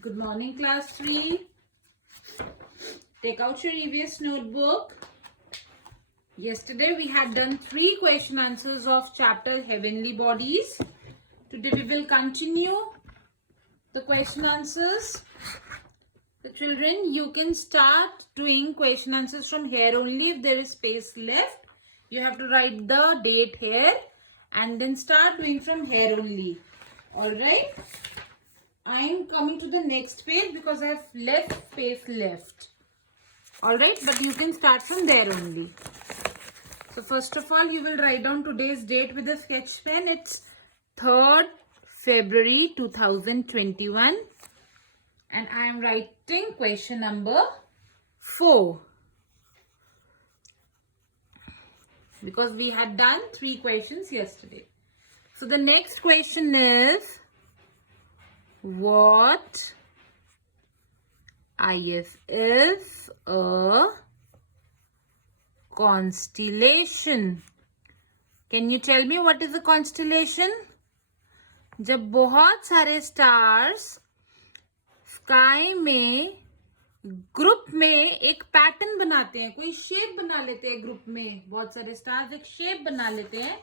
Good morning, class 3. Take out your EVS notebook. Yesterday we had done 3 question answers of chapter Heavenly Bodies. Today we will continue the question answers. So children, you can start doing question answers from here only. If there is space left, you have to write the date here and then start doing from here only. Alright? I am coming to the next page because I have less space left. Alright, but you can start from there only. So first of all, you will write down today's date with a sketch pen. It's 3rd February 2021. And I am writing question number 4. Because we had done 3 questions yesterday. So the next question is, what is a constellation? Can you tell me what is a constellation? जब बहुत सारे stars sky में group में एक pattern बनाते हैं, कोई shape बना लेते हैं, ग्रुप में बहुत सारे स्टार्स एक शेप बना लेते हैं,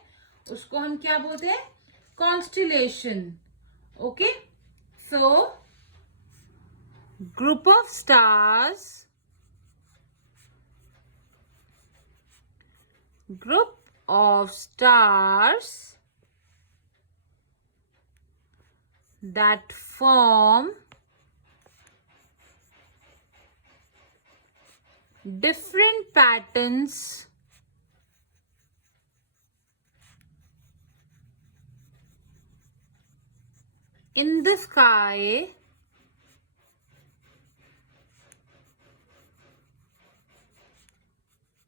उसको हम क्या बोलते हैं? Constellation. Okay, so group of stars that form different patterns in the sky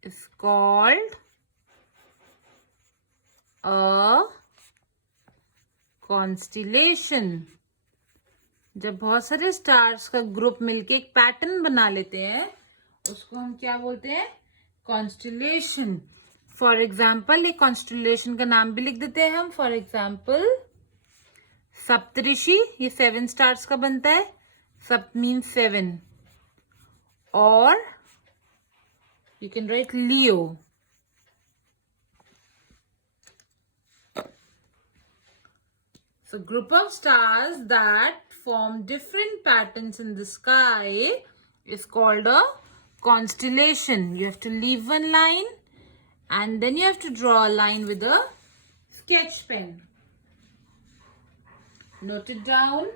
is called a constellation. जब बहुत सारे स्टार्स का ग्रुप मिलके एक पैटर्न बना लेते हैं, उसको हम क्या बोलते हैं? कॉन्स्टिलेशन. फॉर एग्जाम्पल, एक कॉन्स्टिलेशन का नाम भी लिख देते हैं हम. फॉर एग्जाम्पल, सप्तऋषि, ये 7 स्टार्स का बनता है. सप्त मीन्स 7. और you can write Leo. So group of stars that form different patterns in the sky is called a constellation. You have to leave one line and then you have to draw a line with a sketch pen. Note it down.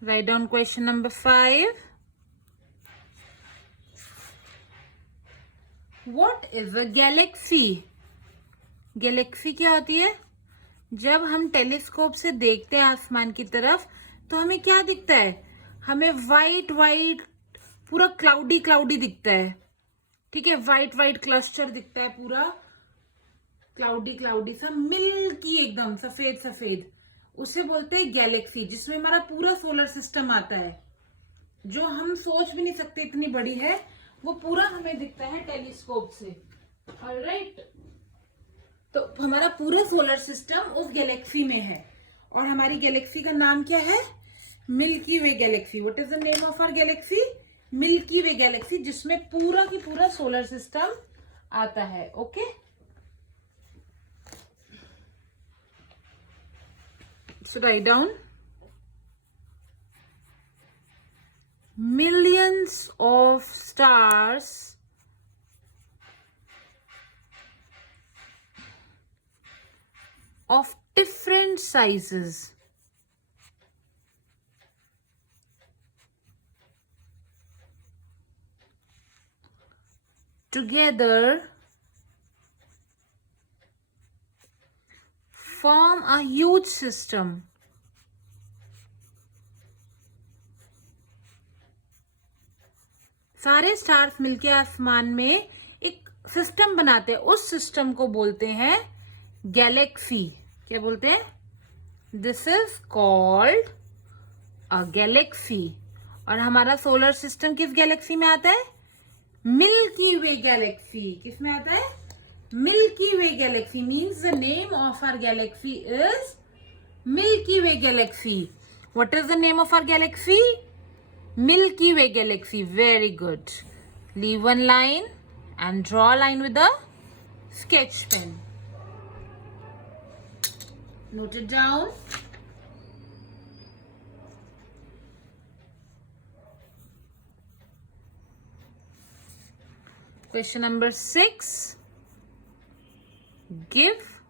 Write down question number 5. What is a galaxy? Galaxy क्या होती है? जब हम telescope से देखते हैं आसमान की तरफ तो हमें क्या दिखता है? हमें वाइट पूरा क्लाउडी दिखता है. ठीक है, वाइट क्लस्टर दिखता है, पूरा क्लाउडी सा, मिल्की एकदम सफेद. उसे बोलते हैं गैलेक्सी, जिसमें हमारा पूरा सोलर सिस्टम आता है, जो हम सोच भी नहीं सकते इतनी बड़ी है. वो पूरा हमें दिखता है टेलीस्कोप से. ऑलराइट, तो हमारा पूरा सोलर सिस्टम उस गैलेक्सी में है. और हमारी गैलेक्सी का नाम क्या है? Milky Way galaxy. What is the name of our galaxy? Milky Way galaxy, जिसमें पूरा की पूरा सोलर सिस्टम आता है. Okay, so write down millions of stars of different sizes together form a huge system. सारे स्टार्स मिलके आसमान में एक सिस्टम बनाते हैं. उस सिस्टम को बोलते हैं गैलेक्सी. क्या बोलते हैं? This is called a Galaxy. और हमारा सोलर सिस्टम किस गैलेक्सी में आता है? Milky Way galaxy. किसमें आता है? Milky Way galaxy means the name of our galaxy is Milky Way galaxy. What is the name of our galaxy? Milky Way galaxy. Very good. Leave one line and draw a line with a sketch pen. Note it down. Question number 6. Give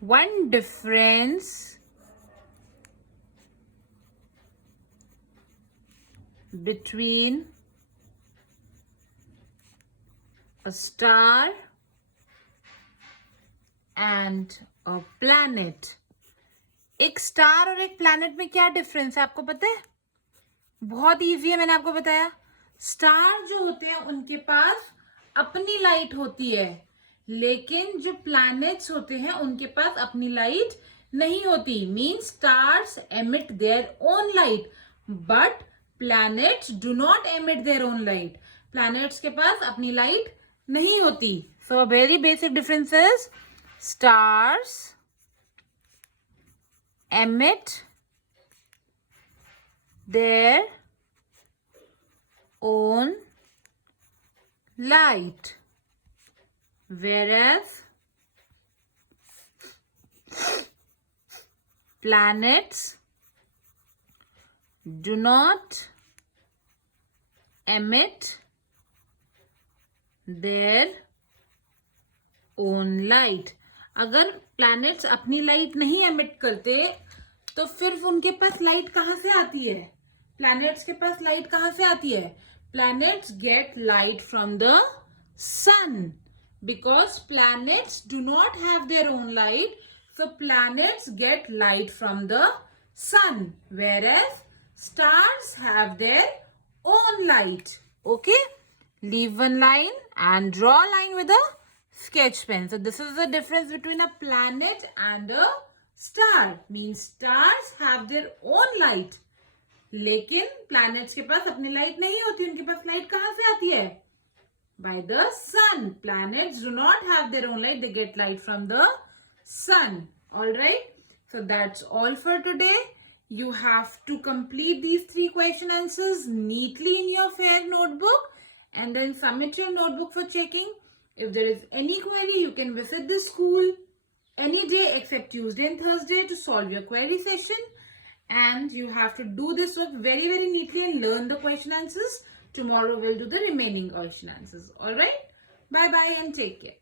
one difference between a star and a planet. एक star और एक planet में क्या difference है आपको पता है? बहुत इजी है, मैंने आपको बताया. स्टार जो होते हैं उनके पास अपनी लाइट होती है, लेकिन जो प्लैनेट्स होते हैं उनके पास अपनी लाइट नहीं होती. Means stars emit there own light but planets do not emit there own light. Planets के पास अपनी लाइट नहीं होती. So very basic difference is stars emit their own light, whereas planets do not emit their own light. अगर planets अपनी light नहीं emit करते तो फिर उनके पास लाइट कहां से आती है? प्लैनेट्स के पास लाइट कहां से आती है? Planets get light from the sun because planets do not have their own light. So planets get light from the sun whereas stars have their own light. Okay, leave one line and draw a line with a sketch pen. So this is the difference between a planet and a star. Means stars have their own light. लेकिन planets के पास अपनी light नहीं होती. उनके पास light कहाँ से आती है? By the sun. Planets do not have their own light. They get light from the sun. All right. So that's all for today. You have to complete these 3 question answers neatly in your fair notebook and then submit your notebook for checking. If there is any query, you can visit the school any day except Tuesday and Thursday to solve your query session. And you have to do this work very, very neatly and learn the question answers. Tomorrow we'll do the remaining question answers. Alright? Bye-bye and take care.